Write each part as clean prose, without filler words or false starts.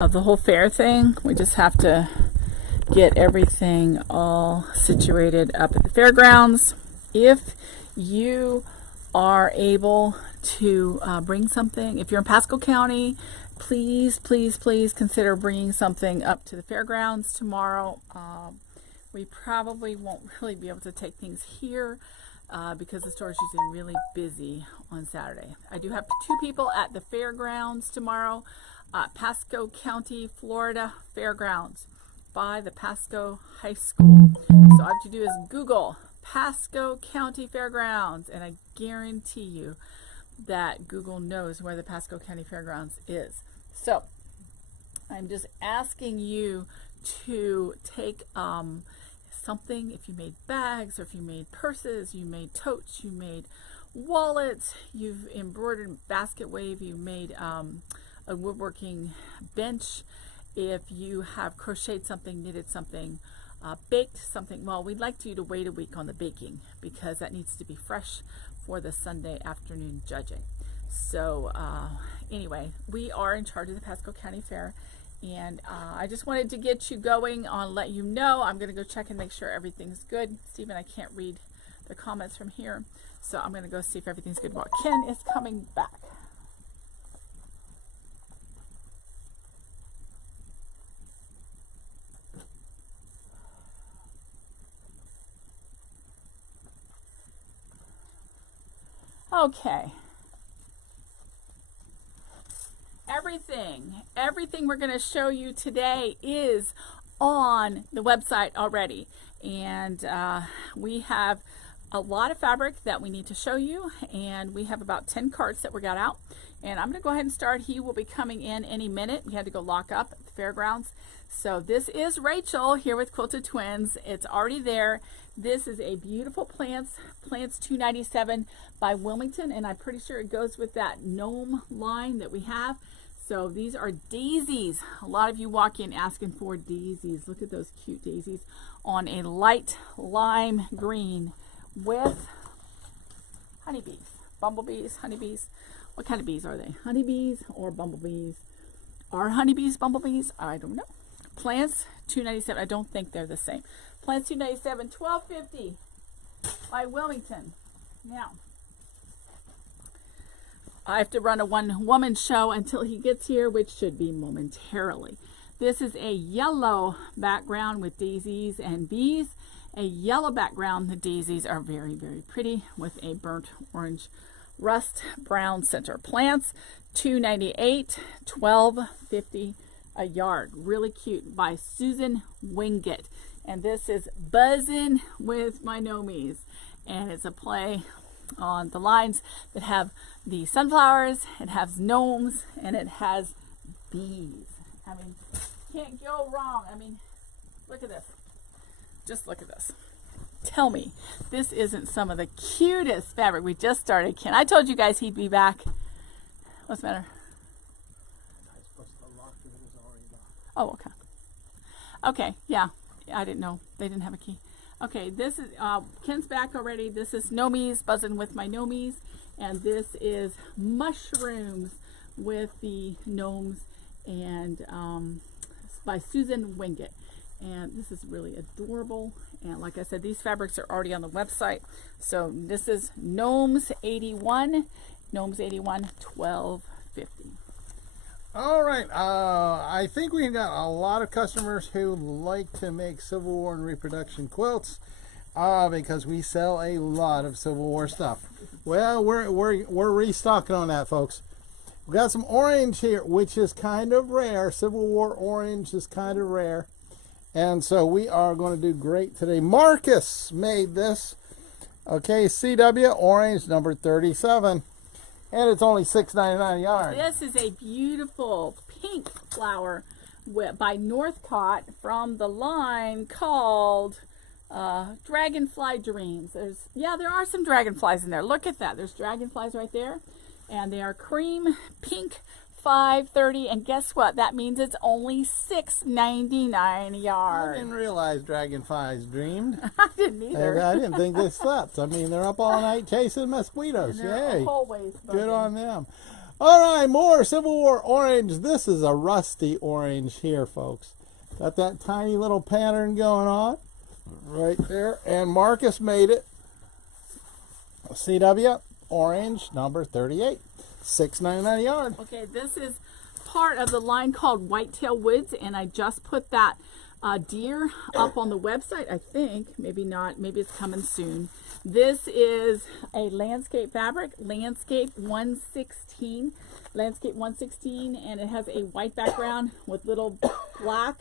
of the whole fair thing. We just have to get everything all situated up at the fairgrounds. If you are able to bring something, if you're in Pasco County, please consider bringing something up to the fairgrounds tomorrow. We probably won't really be able to take things here because the store is usually really busy on Saturday. I do have 2 people at the fairgrounds tomorrow. Pasco County, Florida Fairgrounds by the Pasco High School. So all you have to do is Google Pasco County Fairgrounds, and I guarantee you that Google knows where the Pasco County Fairgrounds is. So I'm just asking you to take something. If you made bags, or if you made purses, you made totes, you made wallets, you've embroidered basket wave, you made a woodworking bench, if you have crocheted something, knitted something, baked something, well, we'd like you to wait a week on the baking because that needs to be fresh for the Sunday afternoon judging. So anyway, we are in charge of the Pasco County Fair, and I just wanted to get you going on, let you know. I'm going to go check and make sure everything's good. Stephen, I can't read the comments from here, so I'm going to go see if everything's good while Ken is coming back. Okay. Everything we're going to show you today is on the website already. And we have a lot of fabric that we need to show you. And we have about 10 carts that we got out. And I'm going to go ahead and start. He will be coming in any minute. We had to go lock up at the fairgrounds. So this is Rachel here with Quilted Twins. It's already there. This is a beautiful Plants 297 by Wilmington, and I'm pretty sure it goes with that gnome line that we have. So these are daisies. A lot of you walk in asking for daisies. Look at those cute daisies on a light lime green with honeybees, bumblebees, honeybees. What kind of bees are they? Honeybees or bumblebees? Are honeybees bumblebees? I don't know. Plants 297. I don't think they're the same. Plants 297, $12.50 by Wilmington. Now, I have to run a one-woman show until he gets here, which should be momentarily. This is a yellow background with daisies and bees. A yellow background. The daisies are very, very pretty with a burnt orange rust brown center. Plants $2.98, $12.50 a yard. Really cute by Susan Wingett. And this is Buzzin' with My Gnomies. And it's a play on the lines that have the sunflowers, it has gnomes, and it has bees. I mean, can't go wrong. I mean, look at this. Just look at this. Tell me, this isn't some of the cutest fabric. We just started, Ken. I told you guys he'd be back. What's the matter? Oh, okay. Okay, yeah. I didn't know. They didn't have a key. Okay, this is, Ken's back already. This is Gnomies, Buzzing with My Gnomies. And this is Mushrooms with the Gnomes, and by Susan Wingett. And this is really adorable. And like I said, these fabrics are already on the website. So this is Gnomes 81, Gnomes 81, $12.50. All right, I think we got a lot of customers who like to make Civil War and reproduction quilts because we sell a lot of Civil War stuff. Well, we're restocking on that, folks. We got some orange here, which is kind of rare. Civil War orange is kind of rare, and so we are going to do great today. Marcus made this. Okay, CW orange number 37. And it's only $6.99 a yard. This is a beautiful pink flower by Northcott from the line called Dragonfly Dreams. There are some dragonflies in there. Look at that. There's dragonflies right there. And they are cream pink, $5.30. And guess what? That means it's only $6.99 a yard. I didn't realize dragonflies dreamed. I didn't either. I didn't think they slept. I mean, they're up all night chasing mosquitoes. And they're Yay. always Good on them. All right, more Civil War orange. This is a rusty orange here, folks. Got that tiny little pattern going on right there. And Marcus made it. CW orange number 38. $6.99 a yard. Okay, this is part of the line called Whitetail Woods, and I just put that deer up on the website. I think maybe not, maybe it's coming soon. This is a landscape fabric, landscape 116, and it has a white background with little black.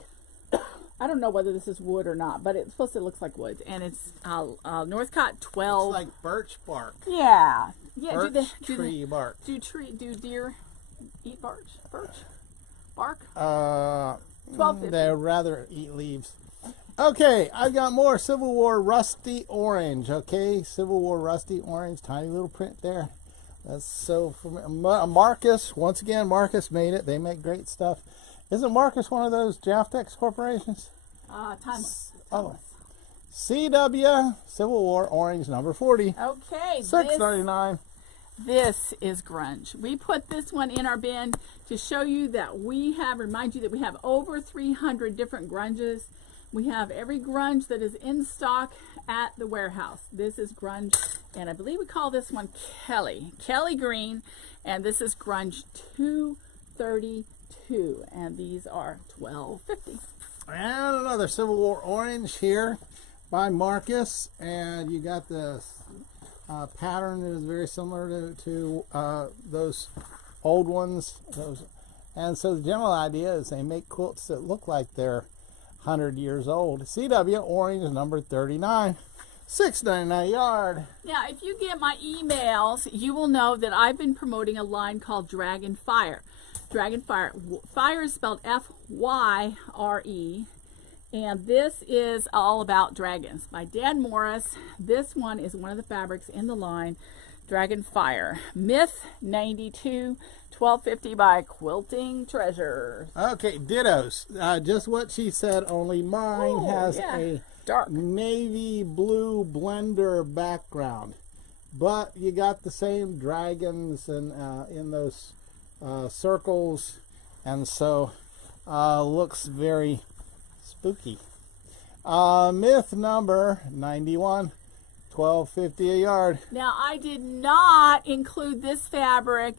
I don't know whether this is wood or not, but it's supposed to look like wood, and it's Northcott 12. It's like birch bark. Yeah. Birch tree bark. Do deer eat birch? Bark? 12.50. They rather eat leaves. Okay, I've got more Civil War rusty orange. Okay, Civil War rusty orange, tiny little print there. That's so Marcus. Once again, Marcus made it. They make great stuff. Isn't Marcus one of those Jaftex corporations? Timeless. Oh, CW Civil War orange number 40. Okay, $6.99. This is grunge. We put this one in our bin to show you that remind you that we have over 300 different grunges. We have every grunge that is in stock at the warehouse. This is grunge, and I believe we call this one Kelly Green, and this is grunge 232, and these are $12.50. And another Civil War orange here by Marcus, and you got the pattern that is very similar to those old ones. And so the general idea is they make quilts that look like they're 100 years old. CW orange number 39, $6.99 a yard. Now, if you get my emails, you will know that I've been promoting a line called Dragon Fire. Dragon Fire. Fire is spelled F-Y-R-E. And this is all about dragons by Dan Morris. This one is one of the fabrics in the line, Dragon Fire. Myth 92, $12.50 by Quilting Treasures. Okay, dittos. Just what she said, only mine has a dark navy blue blender background. But you got the same dragons and in those circles, and so looks very spooky. Myth number 91, $12.50 a yard. Now, I did not include this fabric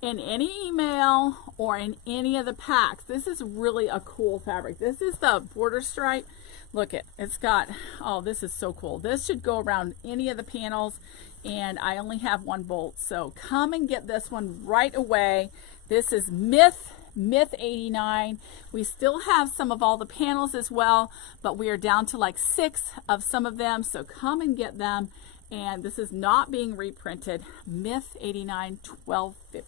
in any email or in any of the packs. This is really a cool fabric. This is the border stripe. Look it's got, oh, this is so cool. This should go around any of the panels, and I only have one bolt, so come and get this one right away. This is Myth 89. We still have some of all the panels as well, but we are down to like 6 of some of them, so come and get them. And this is not being reprinted. Myth 89, $12.50.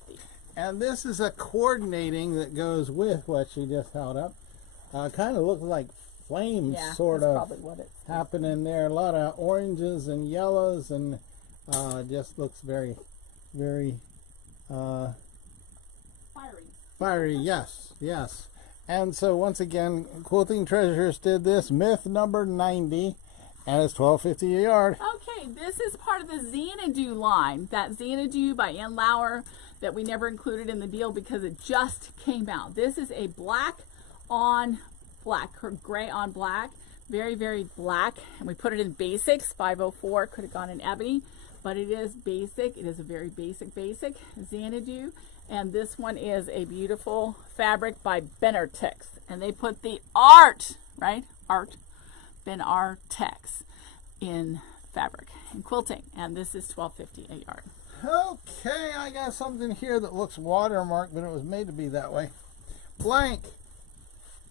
And this is a coordinating that goes with what she just held up. Kind of looks like flames, sort of happening there. A lot of oranges and yellows, and just looks very, very fiery. Yes. And so once again, Quilting Treasures did this. Myth number 90, and it's $12.50 a yard. Okay, this is part of the Xanadu line. That Xanadu by Ann Lauer that we never included in the deal because it just came out. This is a black on black, or gray on black. Very, very black. And we put it in basics, 504. Could have gone in ebony, but it is basic. It is a very basic Xanadu. And this one is a beautiful fabric by Benartex. And they put the art, right? Art, Benartex in fabric and quilting. And this is $12.50 a yard. Okay, I got something here that looks watermarked, but it was made to be that way. Blank.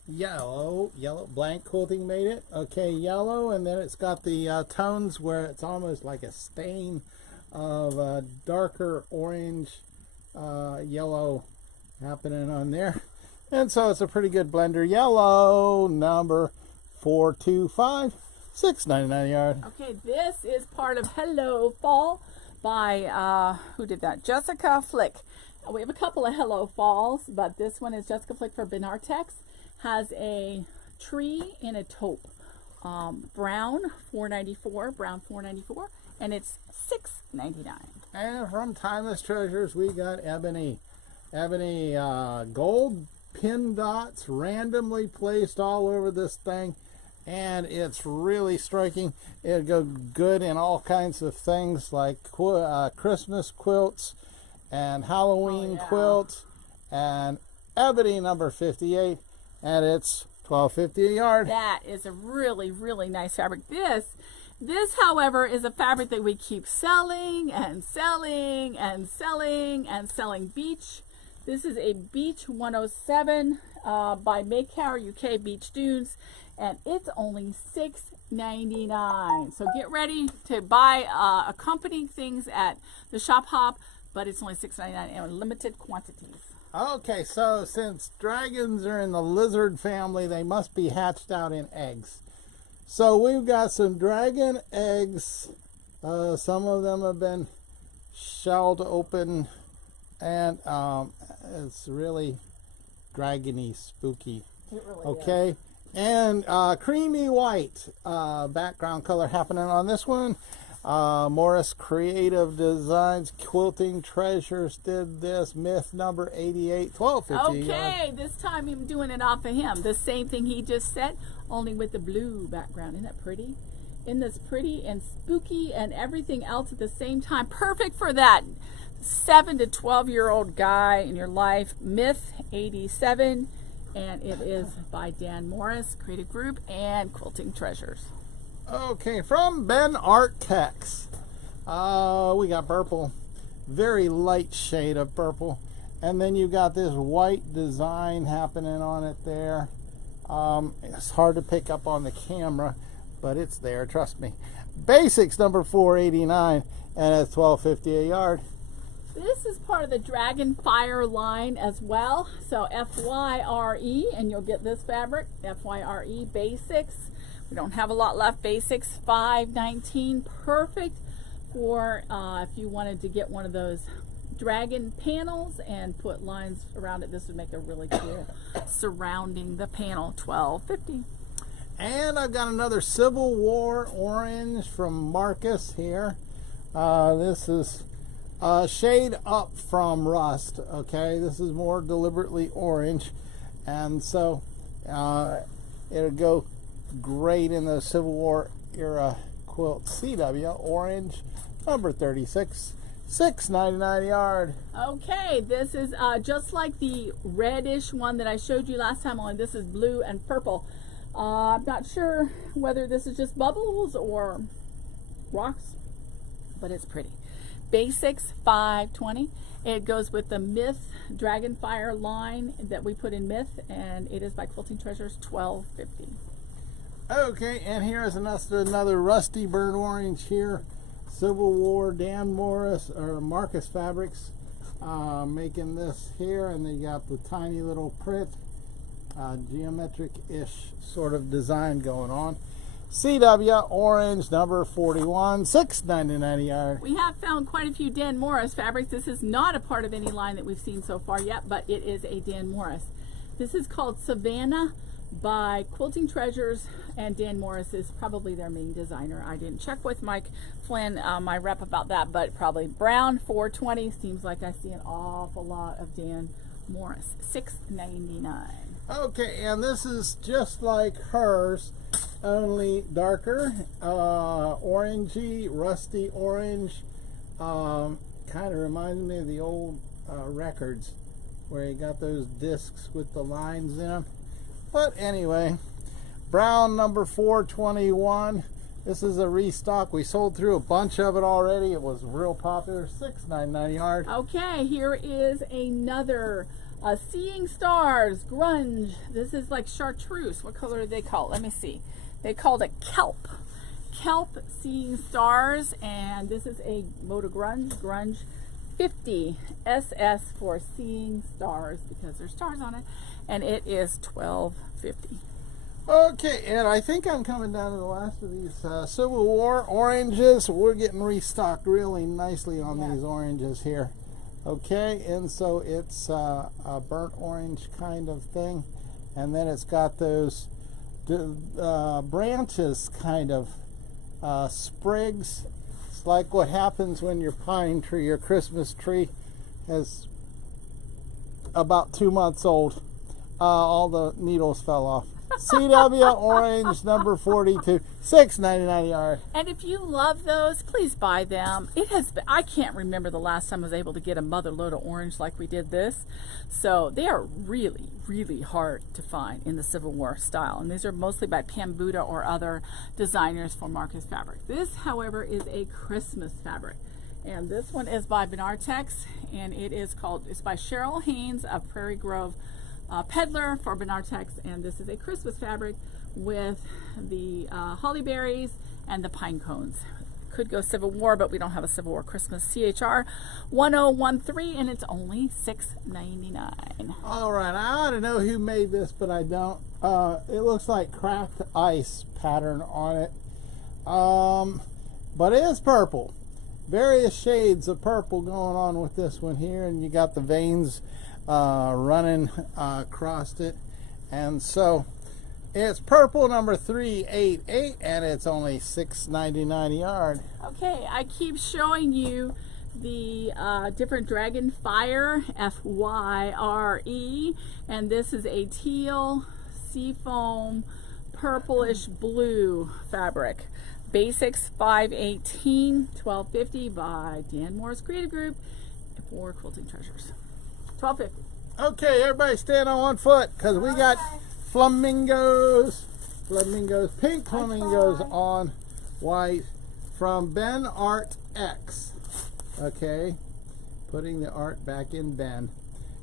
Yellow, blank quilting made it. Okay, yellow, and then it's got the tones where it's almost like a stain of a darker orange, yellow happening on there. And so it's a pretty good blender. Yellow number 425, $6.99 a yard. Okay, this is part of Hello Fall by, who did that? Jessica Flick. We have a couple of Hello Falls, but this one is Jessica Flick for Benartex. Has a tree in a taupe. Brown, $4.94, and it's $6.99. And from Timeless Treasures, we got ebony. ebony gold pin dots randomly placed all over this thing, and it's really striking. It'd go good in all kinds of things like Christmas quilts and Halloween quilts, and ebony number 58, and it's $12.50 a yard. That is a really, really nice fabric. This, however, is a fabric that we keep selling and selling and selling and selling. Beach. This is a Beach 107 by Maycower UK Beach Dunes, and it's only $6.99. So get ready to buy accompanying things at the Shop Hop, but it's only $6.99 and limited quantities. Okay, so since dragons are in the lizard family, they must be hatched out in eggs. So we've got some dragon eggs. Some of them have been shelled open, and it's really dragony, spooky. It really okay, is. And creamy white background color happening on this one. Morris Creative Designs Quilting Treasures did this. Myth number 88, $12.50. Okay, this time I'm doing it off of him. The same thing he just said, only with the blue background. Isn't that pretty? Isn't this pretty and spooky and everything else at the same time? Perfect for that 7 to 12-year-old guy in your life. Myth 87, and it is by Dan Morris Creative Group and Quilting Treasures. Okay, from Ben Art Tex, we got purple, very light shade of purple, and then you got this white design happening on it there. It's hard to pick up on the camera, but it's there, trust me. Basics number 489, and it's $12.50 a yard. This is part of the Dragon Fire line as well. So FYRE, and you'll get this fabric, FYRE Basics. We don't have a lot left. Basics $5.19, perfect for if you wanted to get one of those dragon panels and put lines around it. This would make a really cool surrounding the panel. $12.50. And I've got another Civil War orange from Marcus here. This is a shade up from rust. Okay, this is more deliberately orange, and so it'll go great in the Civil War era quilt. CW orange number 36, $6.99 a yard. Okay, this is just like the reddish one that I showed you last time, only this is blue and purple. I'm not sure whether this is just bubbles or rocks, but it's pretty. Basics $5.20. It goes with the Myth Dragonfire line that we put in Myth, and it is by Quilting Treasures, $12.50. Okay, and here is another rusty burnt orange here. Civil War Dan Morris or Marcus Fabrics making this here, and they got the tiny little print, geometric-ish sort of design going on. CW orange number 41, $6.99 a yard. We have found quite a few Dan Morris fabrics. This is not a part of any line that we've seen so far yet, but it is a Dan Morris. This is called Savannah by Quilting Treasures, and Dan Morris is probably their main designer. I didn't check with Mike Flynn, my rep, about that, but probably brown. $4.20. Seems like I see an awful lot of Dan Morris. $6.99. Okay, and this is just like hers, only darker, orangey, rusty orange. Kind of reminds me of the old records where you got those discs with the lines in them. But anyway, brown number 421. This is a restock. We sold through a bunch of it already. It was real popular. $6.99 a yard. Okay, here is another Seeing Stars Grunge. This is like chartreuse. What color do they call it? Let me see. They called it kelp. Kelp Seeing Stars, and this is a mode of grunge 50 SS for Seeing Stars because there's stars on it, and it is $12.50. Okay, and I think I'm coming down to the last of these Civil War oranges. We're getting restocked really nicely on these oranges here. Okay, and so it's a burnt orange kind of thing, and then it's got those branches, kind of sprigs. It's like what happens when your pine tree, your Christmas tree, has about 2 months old. All the needles fell off. CW orange number 42, $6.99 a yard. And if you love those, please buy them. It has been, I can't remember the last time I was able to get a mother load of orange like we did this. So they are really, really hard to find in the Civil War style. And these are mostly by Pam Buddha or other designers for Marcus Fabric. This, however, is a Christmas fabric. And this one is by Benartex, and it's by Cheryl Haynes of Prairie Grove Peddler for Benartex, and this is a Christmas fabric with the holly berries and the pine cones. Could go Civil War, but we don't have a Civil War Christmas. CHR 1013, and it's only $6.99. All right, I ought to know who made this, but I don't. It looks like craft ice pattern on it, but it is purple. Various shades of purple going on with this one here, and you got the veins running across it, and so it's purple number 388, and it's only $6.99 a yard. Okay, I keep showing you the different Dragon Fire, FYRE, and this is a teal seafoam purplish blue fabric. Basics 518, $12.50 by Dan Moore's Creative Group for Quilting Treasures. $12.50. Okay, everybody stand on one foot, because we got flamingos, pink flamingos on white from Ben Art X. Okay, putting the art back in Ben.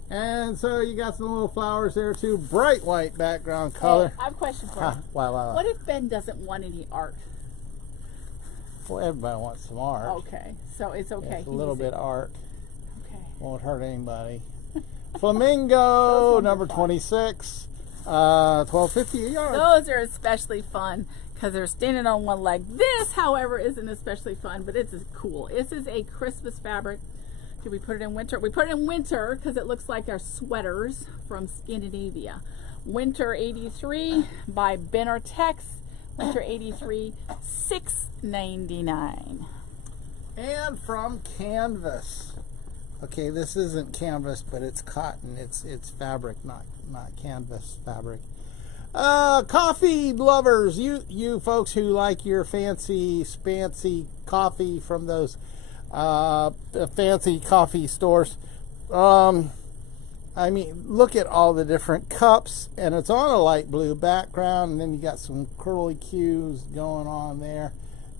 And so you got some little flowers there too, bright white background color. Hey, I have a question for you. Wow. What if Ben doesn't want any art? Well, everybody wants some art. Okay, so it's okay. It's a little bit art. Okay. Won't hurt anybody. Flamingo number 26, $12.50 a yard. Those are especially fun because they're standing on one leg. This, however, isn't especially fun, but it's cool. This is a Christmas fabric. Did we put it in winter? We put it in winter because it looks like our sweaters from Scandinavia. Winter 83 by Benartex. Winter 83, $6.99. And from Canvas. Okay, this isn't canvas, but it's cotton. It's fabric, not canvas fabric. Coffee lovers, you folks who like your fancy coffee from those fancy coffee stores. I mean, look at all the different cups, and it's on a light blue background, and then you got some curly cues going on there,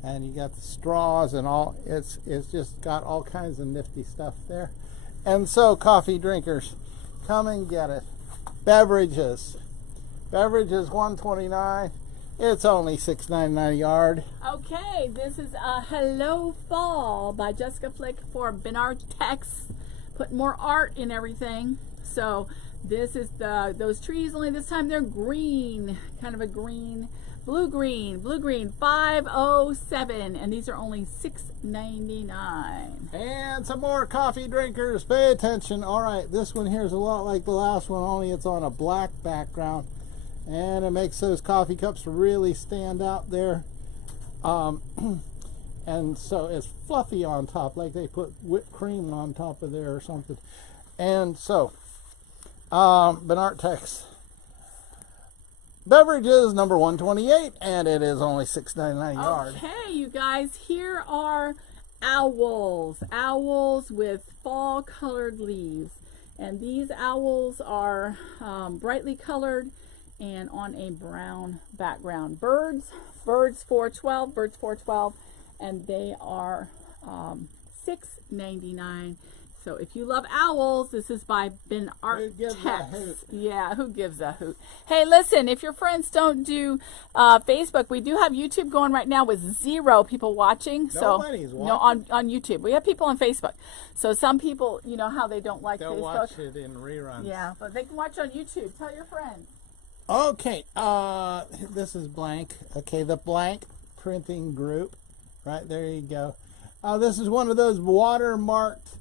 and you got the straws and all. It's just got all kinds of nifty stuff there. And so, coffee drinkers, come and get it. Beverages 129. It's only $6.99 a yard. Okay, this is a Hello Fall by Jessica Flick for Benartex. Put more art in everything. So this is those trees, only this time they're green, kind of a green, blue green, 507, and these are only $6.99. And some more coffee drinkers, pay attention. All right, this one here is a lot like the last one, only it's on a black background, and it makes those coffee cups really stand out there. And so it's fluffy on top, like they put whipped cream on top of there or something. And so Benartex beverages number 128, and it is only $6.99 a yard. Okay, you guys, here are owls with fall colored leaves, and these owls are brightly colored and on a brown background. Birds 412, and they are $6.99. So if you love owls, this is by Benartex. Yeah, who gives a hoot? Hey, listen, if your friends don't do Facebook, we do have YouTube going right now with 0 people watching. Nobody's watching. No, on YouTube. We have people on Facebook. So some people, you know how they don't like They'll Facebook. watch it in reruns. Yeah, but they can watch on YouTube. Tell your friends. Okay, this is Blank. Okay, the Blank Printing Group. Right, there you go. This is one of those watermarked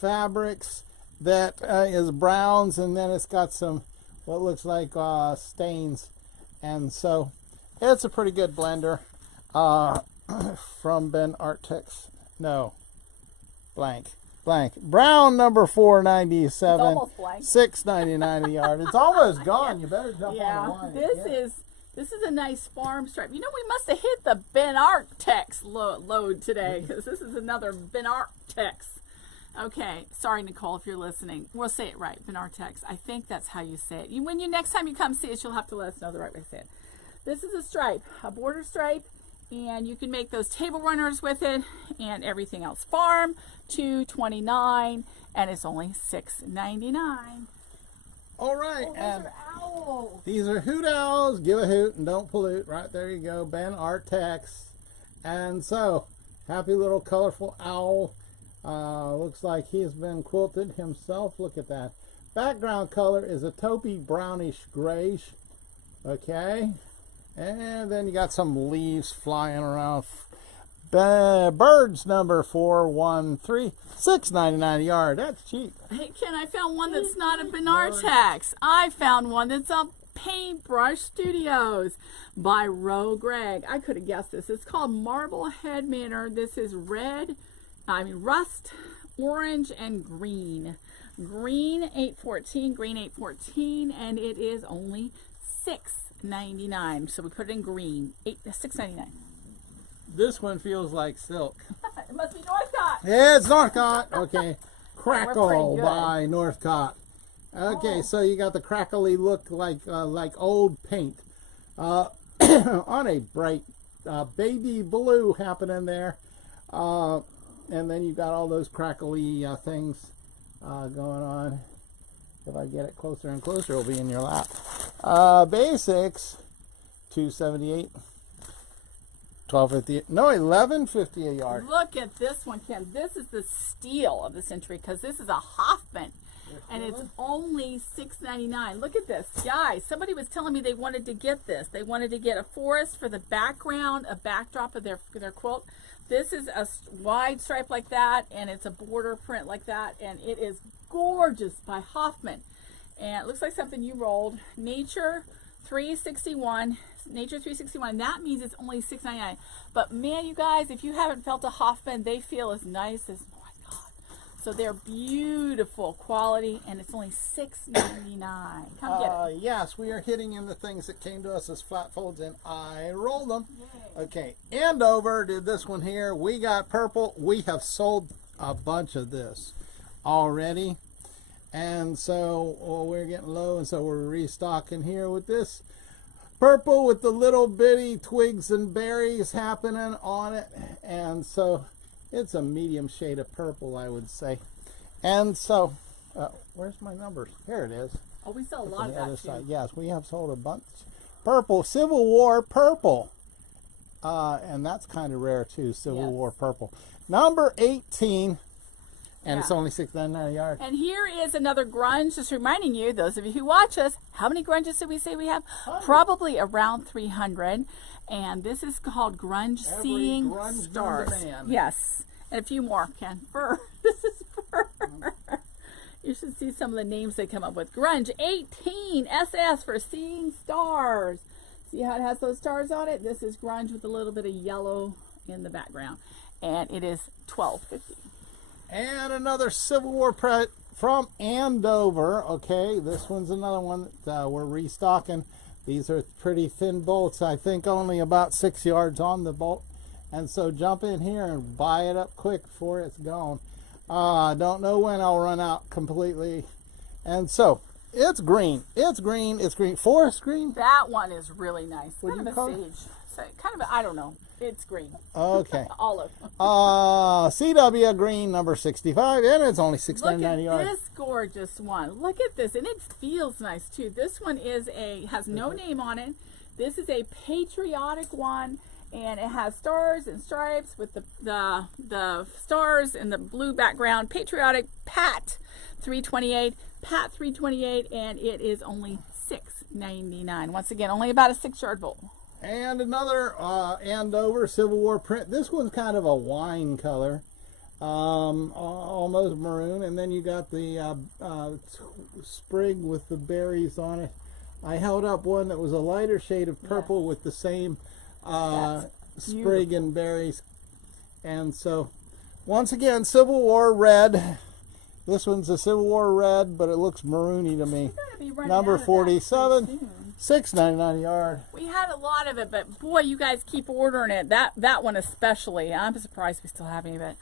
fabrics that is browns, and then it's got some what looks like stains, and so it's a pretty good blender from Benartex. No, Blank. blank. Brown number 497. It's almost blank. $6.99 a yard. It's almost gone. You better jump on the line. This is a nice farm stripe. You know, we must have hit the Ben Arctex load today, because this is another Ben Arctex. Okay, sorry Nicole if you're listening. We'll say it right, Ben Arctex. I think that's how you say it. When you next time you come see us, you'll have to let us know the right way to say it. This is a stripe, a border stripe, and you can make those table runners with it and everything else. Farm $2.29, and it's only $6.99. All right, Oh, and these are owls. these are hoot owls. Give a hoot and don't pollute. Right there you go, Ben Arctex. And so, happy little colorful owl. Looks like he has been quilted himself. Look at that. Background color is a taupey brownish grayish. Okay, and then you got some leaves flying around. Birds number 413, $6.99 a yard. That's cheap. Hey Ken, I found one that's not a Ben Arctex. I found one that's a Paintbrush Studios by Roe Greg. I could have guessed this. It's called Marblehead Manor. This is rust, orange, and green. Green 814, green 814, and it is only $6.99. So we put it in green. $6.99. This one feels like silk. It must be Northcott. Yeah, it's Northcott. Okay. pretty Crackle good. by Northcott. Okay, Oh. so you got the crackly look like old paint on a bright baby blue happening there. And then you got all those crackly things going on. If I get it closer and closer, it'll be in your lap. Basics, $2.78. $12.50. No, $11.50 a yard. Look at this one, Ken. This is the steal of the century because this is a Hoffman. And it's only $6.99. Look at this. Guys, somebody was telling me they wanted to get this. They wanted to get a forest for the background, a backdrop of their quilt. This is a wide stripe like that, and it's a border print like that, and it is gorgeous by Hoffman. And it looks like something you rolled. Nature 361. Nature 361. That means it's only $6.99. But man, you guys, if you haven't felt a Hoffman, they feel as nice as, oh my God. So they're beautiful quality, and it's only $6.99. Come get it. Yes, we are hitting in the things that came to us as flat folds, and I rolled them. Yay. Okay, Andover did this one here. We got purple. We have sold a bunch of this already. And so we're getting low, and so we're restocking here with this purple with the little bitty twigs and berries happening on it. And so it's a medium shade of purple, I would say. And so, where's my numbers? Here it is. Oh, we sell a lot of The other that too. side. Yes, we have sold a bunch. Purple, Civil War purple. And that's kind of rare too, Civil Yes. War purple. Number 18. And it's Yeah. only $6.99 a yard. And here is another grunge, just reminding you, those of you who watch us, how many grunges did we say we have? Probably around 300. And this is called Grunge Every Seeing grunge known to Stars. man. Yes. And a few more, Ken. Fur. This is fur. You should see some of the names they come up with. Grunge 18 SS for Seeing Stars. See how it has those stars on it? This is grunge with a little bit of yellow in the background. And it is $12.50. And another Civil War print from Andover. Okay, this one's another one that we're restocking. These are pretty thin bolts. I think only about 6 yards on the bolt. And so jump in here and buy it up quick before it's gone. I don't know when I'll run out completely. And so it's green. It's green. It's green. Forest green. That one is really nice. What Kind do of you a call it? sage. So kind of a, I don't know. It's green. Okay. Olive. CW green number 65, and it's only Look $6.99 at a yard. this gorgeous one. Look at this, and it feels nice too. This one is has no name on it. This is a patriotic one, and it has stars and stripes with the stars and the blue background. Patriotic Pat 328, Pat 328, and it is only $6.99. Once again, only about a 6-yard bolt. And another Andover Civil War print. This one's kind of a wine color, almost maroon. And then you got the sprig with the berries on it. I held up one that was a lighter shade of purple with the same sprig and berries. And so Once again, Civil War red. This one's a Civil War red, but it looks maroony to me. Number 47, $6.99 a yard. We had a lot of it, but boy, you guys keep ordering it. That one especially. I'm surprised we still have any of it.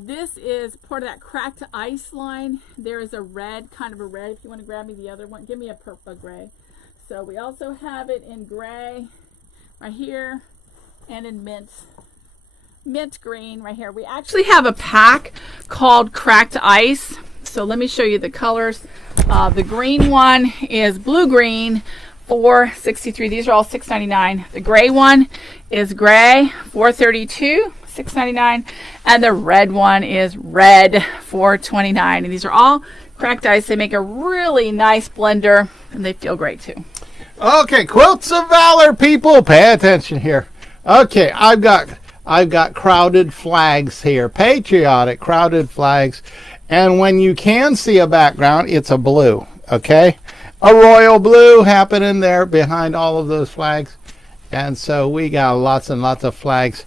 This is part of that cracked ice line. There is a red, kind of a red. If you want to grab me the other one, give me a purple gray. So we also have it in gray right here and in mint green right here. We actually have a pack called cracked ice. So let me show you the colors. The green one is blue green, $4.63. These are all $6.99. The gray one is gray, $4.32. $6.99, and the red one is red, $4.29. And these are all cracked ice. They make a really nice blender, and they feel great too. Okay, Quilts of Valor people, pay attention here. Okay, I've got crowded flags here, patriotic crowded flags, and when you can see a background, it's a blue. Okay, a royal blue happening there behind all of those flags, and so we got lots and lots of flags.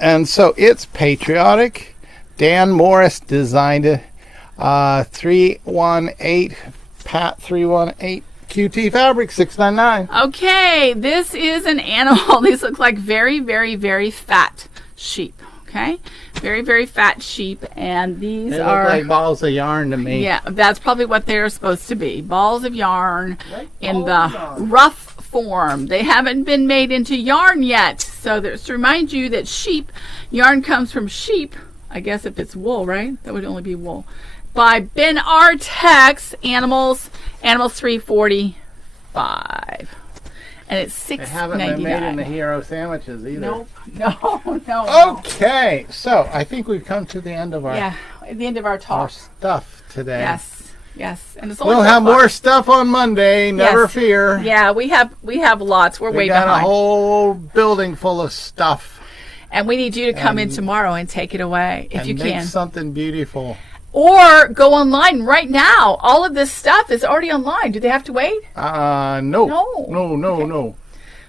And so it's patriotic. Dan Morris designed it. 318 Pat 318 QT Fabric, $6.99. Okay, this is an animal. These look like very, very, very fat sheep. Okay, very, very fat sheep, and these they are look like balls of yarn to me. Yeah, that's probably what they're supposed to be. Balls of yarn in the yarn. rough form. They haven't been made into yarn yet. So there's to remind you that yarn comes from sheep. I guess if it's wool, right? That would only be wool. By Ben Artex, Animals 345. And it's $6.99. They haven't been made in the hero sandwiches either. Nope. No. Okay, so I think we've come to the end of our at the end of our talk. stuff today. Yes. And it's only we'll have more stuff on Monday. Never fear. Yeah, we have lots. We're way behind. We got a whole building full of stuff. And we need you to come in tomorrow and take it away if you can. Make something beautiful. Or go online right now. All of this stuff is already online. Do they have to wait? No.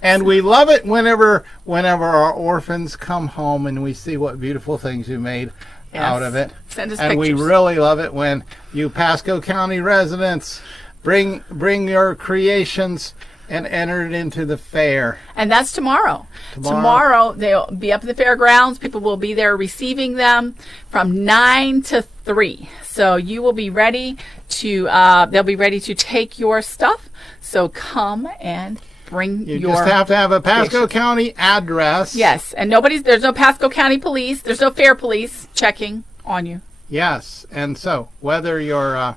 And we love it whenever our orphans come home and we see what beautiful things you made out of it. Send us and pictures. We really love it when you Pasco County residents bring your creations and enter it into the fair. And that's tomorrow. Tomorrow they'll be up at the fairgrounds. People will be there receiving them from 9 to 3. So you will be ready to, they'll be ready to take your stuff. So come and bring You just have to have a Pasco County address. Yes, and there's no Pasco County police. There's no fair police checking on you. Yes, and so whether you're...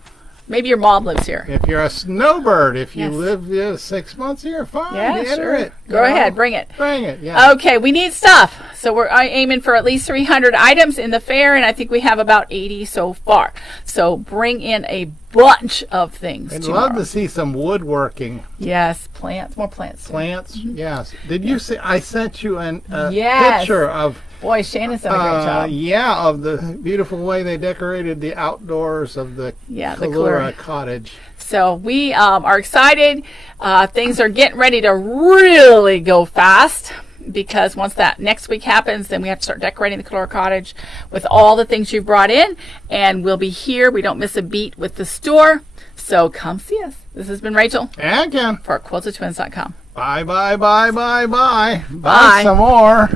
maybe your mom lives here. If you're a snowbird, if you live 6 months here, fine. Enter it. Go ahead, bring it. Yeah. Okay, we need stuff. So we're aiming for at least 300 items in the fair, and I think we have about 80 so far. So bring in a bunch of things I'd tomorrow. love to see some woodworking. Yes, plants, more plants. Plants, yes. Did you see? I sent you a picture of... Boy, Shannon's done a great job. Yeah, of the beautiful way they decorated the outdoors of the Kalura cottage. So we are excited. Things are getting ready to really go fast because once that next week happens, then we have to start decorating the Kalura cottage with all the things you've brought in, and we'll be here. We don't miss a beat with the store. So come see us. This has been Rachel. And Ken. For QuiltedTwins.com. Bye. Buy some more.